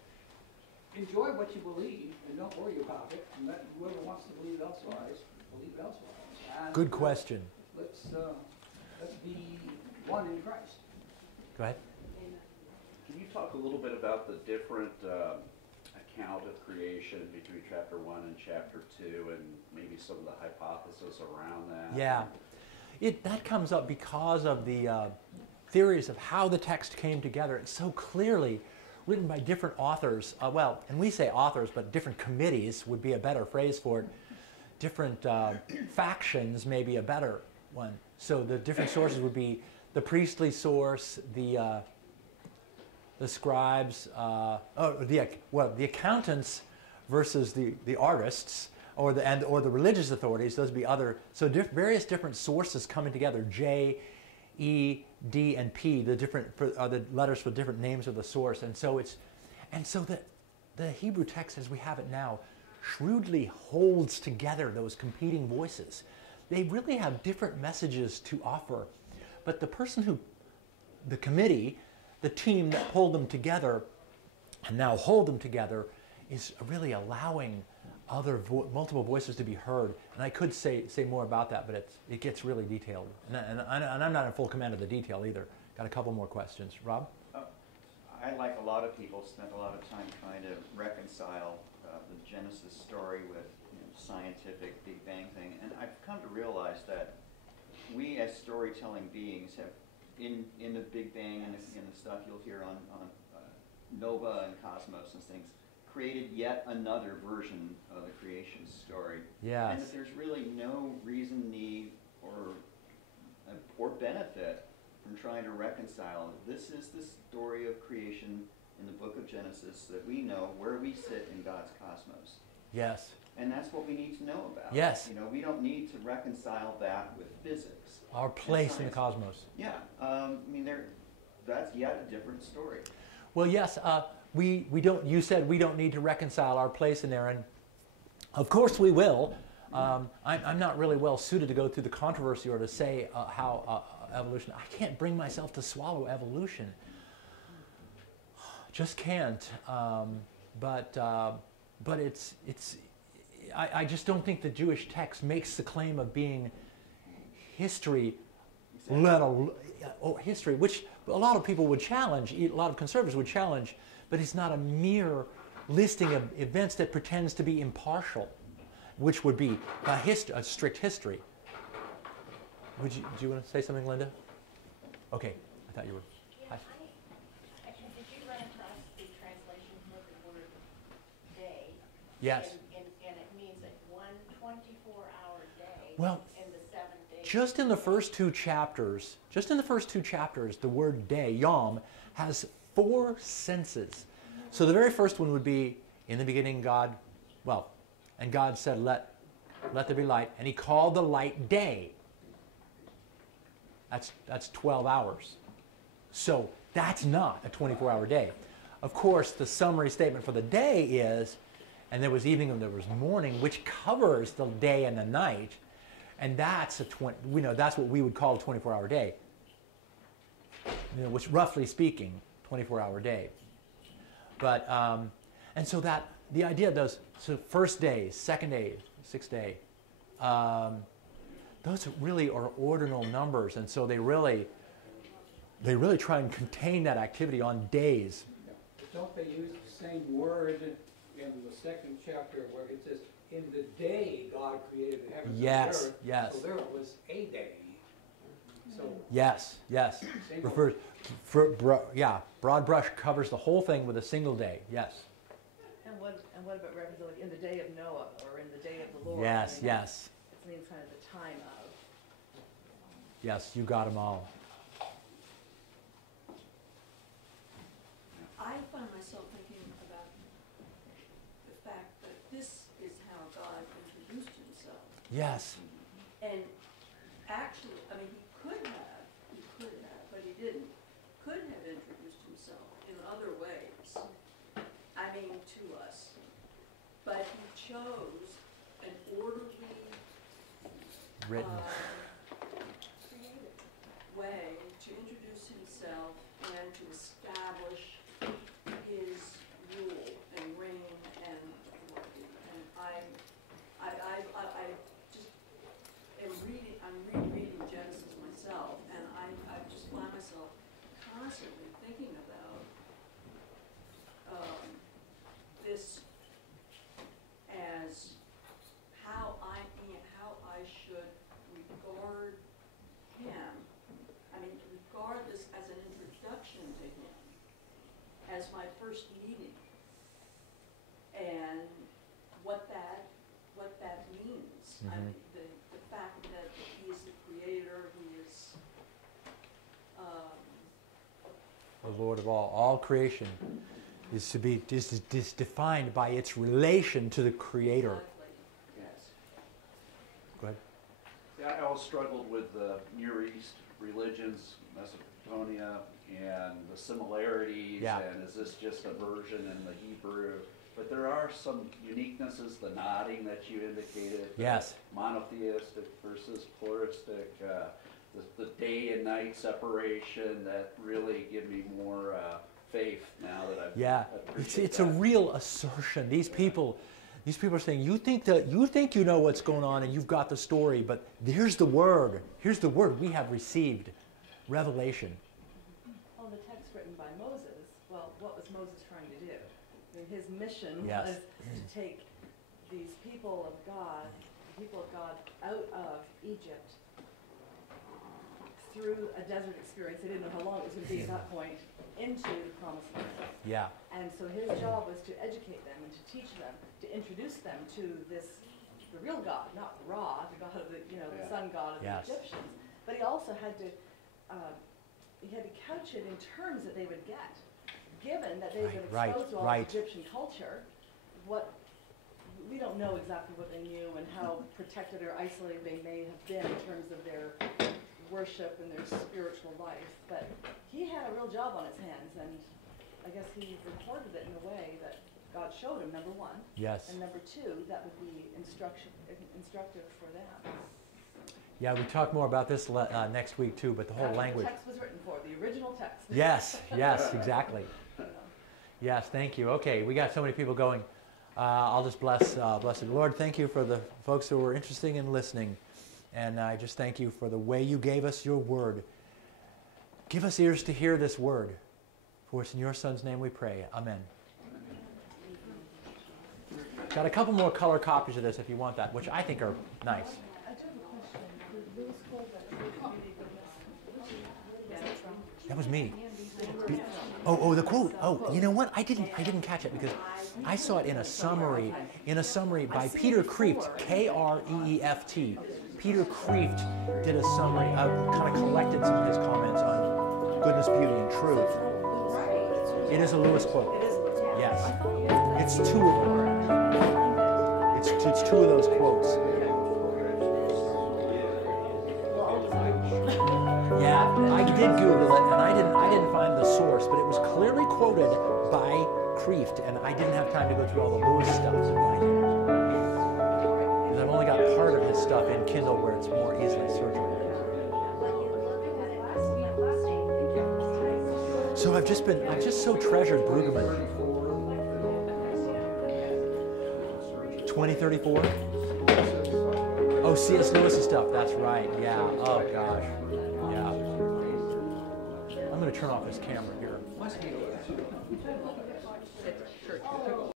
enjoy what you believe and don't worry about it, and let whoever wants to believe elsewise, believe elsewise. And Good question. Let's be one in Christ. Go ahead. Can you talk a little bit about the different account of creation between chapter 1 and chapter 2, and maybe some of the hypothesis around that? Yeah. That comes up because of the theories of how the text came together. It's so clearly written by different authors. And we say authors, but different committees would be a better phrase for it. Different factions may be a better one. So the different sources would be the priestly source, the scribes, the accountants versus the artists, or the religious authorities. Those would be other. So various different sources coming together. J, E, D, and P. The different are the letters for different names of the source. And so the Hebrew text as we have it now shrewdly holds together those competing voices. They really have different messages to offer, but the committee, the team that pulled them together and now hold them together is really allowing multiple voices to be heard. And I could say more about that, but it gets really detailed. And I'm not in full command of the detail either. Got a couple more questions. Rob? I, like a lot of people, spent a lot of time trying to reconcile the Genesis story with scientific Big Bang thing. And I've come to realize that we as storytelling beings have, in the Big Bang and in the stuff you'll hear on Nova and Cosmos and things, created yet another version of the creation story. Yes. And that there's really no reason, need, or benefit from trying to reconcile. This is the story of creation in the book of Genesis that we know where we sit in God's cosmos. Yes. And that's what we need to know about. Yes. We don't need to reconcile that with physics. Our place in the cosmos. Yeah. That's yet a different story. Well, yes, we don't. You said we don't need to reconcile our place in there, and of course we will. I'm not really well suited to go through the controversy or to say how evolution. I can't bring myself to swallow evolution. Just can't. But it's. I just don't think the Jewish text makes the claim of being history, history, which a lot of people would challenge, a lot of conservatives would challenge, but it's not a mere listing of events that pretends to be impartial, which would be a strict history. Do you want to say something, Linda? Okay, I thought you were. Actually, did you run across the translation for the word day? Yes. And it means that one 24-hour day Well, in the 7 days. just in the first two chapters, the word day, yom, has 4 senses. So the very first one would be, in the beginning God, and God said, let there be light, and he called the light day. That's 12 hours. So that's not a 24-hour day. Of course, the summary statement for the day is, and there was evening and there was morning, which covers the day and the night, and that's that's what we would call a 24-hour day. Which, roughly speaking, 24-hour day. But and so that the idea of those, so first day, second day, sixth day, those really are ordinal numbers, and so they really try and contain that activity on days. But don't they use the same word in the second chapter where it says, in the day God created the heavens and the earth? Yes. So there was a day. So Yes. same Broad brush covers the whole thing with a single day. Yes. And And what about reference, like, in the day of Noah, or in the day of the Lord? Yes, I mean, yes, it means kind of the time of. yes, you got them all. I find myself thinking about the fact that this is how God introduced himself. Yes, And actually, I mean, he could have, but he didn't, could have introduced himself in other ways, I mean, to us. But he chose an orderly, written. creative way to introduce himself and to establish his rule and reign and authority. And I just am reading, I'm rereading Genesis myself, and I just find myself constantly thinking about this as how I should regard him. I mean, regard this as an introduction to him, as my first meeting, and what that means. I mean, the fact that he is the creator, he is The Lord of all. All creation is to be is defined by its relation to the Creator. exactly. Yes. Go ahead. Yeah, I always struggled with the Near East religions, Mesopotamia, and the similarities, Yeah. and is this just a version in the Hebrew? But there are some uniquenesses, the nodding that you indicated. Yes. Monotheistic versus pluralistic, the day and night separation that really give me more faith now that I've Yeah, appreciate it's a that. real assertion. These people are saying, you think you know what's going on and you've got the story, but here's the word. Here's the word we have received. Revelation. Oh, the text written by Moses, well, what was Moses trying to do? I mean, his mission Yes. was to take these people of God, out of Egypt through a desert experience. They didn't know how long it was going to be at that point, into the promised land. Yeah. And so his job was to educate them and to teach them, to introduce them to this, the real God, not Ra, the God of the, the Yeah. sun god of Yes. the Egyptians. But he also had to couch it in terms that they would get. Given that they've been Right, exposed to all right. this Egyptian culture, we don't know exactly what they knew and how protected or isolated they may have been in terms of their worship and their spiritual life. But he had a real job on his hands, and I guess he recorded it in a way that God showed him, number one. Yes. And number two, that would be instructive for them. Yeah, we talk more about this next week too, but the whole That's language. what the text was written for, the original text. Yes, yes, exactly. Yes, thank you. Okay, we got so many people going. I'll just bless the Lord. Thank you for the folks who were interested in listening. And I just thank you for the way you gave us your word. Give us ears to hear this word. For it's in your Son's name we pray. Amen. Got a couple more color copies of this if you want that, which I think are nice. I do have a question. The Lewis quote that community goodness. That was me. Oh, the quote. Oh, you know what? I didn't catch it because I saw it in a summary by Peter Kreeft, Kreeft. Peter Kreeft did a summary, kind of collected some of his comments on goodness, beauty, and truth. It is a Lewis quote. Yes. It's two of them. It's two of those quotes. Yeah, I did Google it, and I didn't find the source, but it was clearly quoted by Kreeft, and I didn't have time to go through all the Lewis stuff to find it. Because I've only got part of his stuff in Kindle where it's more easily searchable. So I've just so treasured Brueggemann. 2034? Oh, C.S. Lewis stuff, that's right, yeah, oh gosh, yeah. I'm going to turn off this camera here.